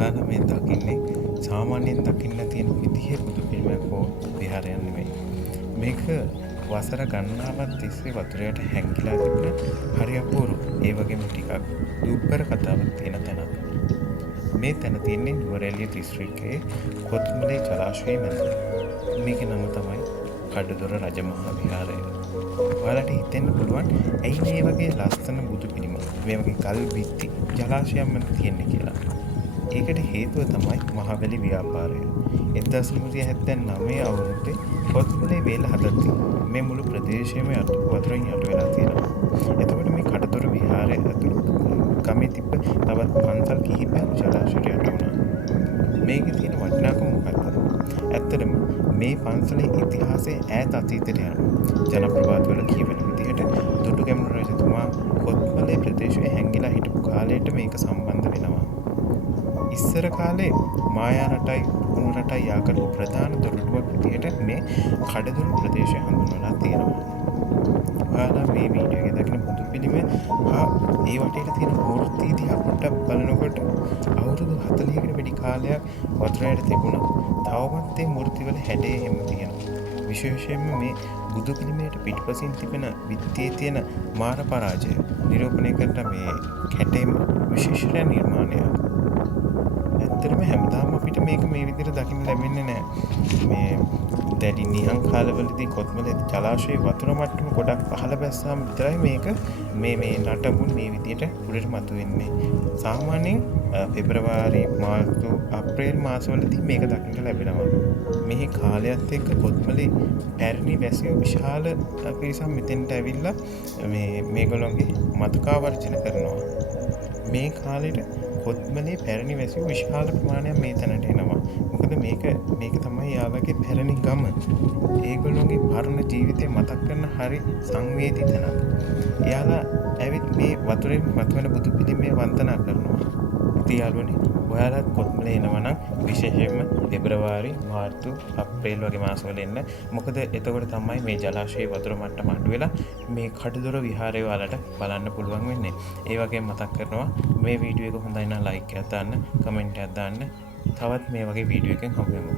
ඔයාලා මේ දකින්නේ සාමාන්‍යයෙන් දකින්න තියෙන විදිහේ බුදු පිළිමයක් හෝ විහාරයක් නෙමෙයි. මේක වසර ගණනාවක් තිස්සේ වතුරයට හැංගිලා තිබෙන හරි අපූරු ඒ වගේම ටිකක් දුප්පර කතාවක් තියෙන තැනක්. මේ තැන තියෙන්නේ නුවරඑළිය දිස්ත්‍රික්කයේ කොත්මලේ ජලාශයේ මැද. මේකේ නම තමයි කඩදොර රජමහා විහාරය. ඔයාලට හිතෙන්න පුළුවන් ඇයි මේ වගේ ලස්සන බුදු පිළිම මේ වගේ ගල් බිත්ති ජලාශයක් මැද තියෙන්නේ කියලා. ඒකට හේතුව තමයි මහවැලි ව්‍යාපාරය. 1979 අවුරුද්දේ කොත්මලේ වේල හදද්දී මේ මුළු ප්‍රදේශයම වතුරෙන් යට වෙලා තියෙනවා. එතකොට මේ කඩදොර විහාරය ඇතුළු ගමේ තිබ්බ තවත් පන්සල් කිහිපයක් ජලාශයට යට වුණා. මේකේ තියෙන වටිනාකම මොකක්ද? ඇත්තටම මේ පන්සලේ ඉතිහාසය ඈත අතීතයට යනවා. ජනප්‍රවාදවල කියවෙන විදිහට දුටුගැමුණු රජතුමා කොත්මලේ ප්‍රදේශයේ හැංගිලා හිටපු කාලයට මේක සම්බන්ධ වෙනවා. ඉස්සර කාලේ මායා රටයි කුණු රටයි යා කරපු ප්‍රධාන දොරටුවක් විදිහට මේ කඩදොර ප්‍රදේශය හඳුන්වලා තියෙනවා. ඔයාලා මේ වීඩියෝ එකේ දකින බුදු පිළිම ඒ වටේට තියෙන මූර්ති දිහා පොඩ්ඩක් බලනකොට අවුරුදු 40කට වැඩි කාලයක් වතුරයට තිබුණා. තවමත් මේ මූර්ති වල හැඩය එහෙම තියෙනවා. විශේෂයෙන්ම මේ බුදු පිළිමයට පිටුපසින් තිබෙන විත්තියේ තියෙන මාර පරාජය නිරූපණය කරන මේ කැටේම විශේෂ නිර්මාණයක්. ඇත්තටම හැමදාම අපිට මේක මේ විදිහට දකින්න ලැබෙන්නේ නැහැ. මේ දැඩි නිහන් කාලවලදී කොත්මලේ ජලාශයේ වතුර මට්ටම ගොඩක් පහළ බැස්සාම විතරයි මේක මේ නටබුන් මේ විදිහට උඩට මතුවෙන්නේ. සාමාන්‍යයෙන් පෙබරවාරි මාර්තු අප්‍රේල් මාසවලදී මේක දකින්න ලැබෙනවා. මේ කාලයත් එක්ක කොත්මලේ පැරණි වැසියෝ විශාල පිරිසක් මෙතෙන්ට ඇවිල්ලා මේගොල්ලෝගේ මතකාවර්ජන කරනවා. මේ කාලෙට කොත්මලේ පැරණි වැසියෝ විශාල ප්‍රමාණයක් මේ තැනට එනවා. මොකද මේක තමයි යාළුවගේ පැරණි ගම. ඒගොල්ලෝගේ පරණ ජීවිතය මතක් කරන හරි සංවේදී තැනක්. එයාලා ඇවිත් මේ වතුරෙන් මතුවෙන බුදු පිළිමය වන්දනා කරනවා. ඉතින් යාළුවනේ ඔයාලත් කොත්මලේ එනවා නම් විශේෂයෙන්ම පෙබරවාරි මාර්තු අප්‍රේල් වගේ මාසවල එන්න. මොකද එතකොට තමයි මේ ජලාශයේ වතුර මට්ටම අඩු වෙලා මේ කඩදොර විහාරය ඔයාලට බලන්න පුළුවන් වෙන්නේ. ඒ වගේම මතක් කරනවා මේ වීඩියෝ එක හොඳයි නම් ලයික් එකක් දාන්න, කමෙන්ට් එකක් දාන්න. තවත් මේ වගේ වීඩියෝ එකකින් හම්බෙමු.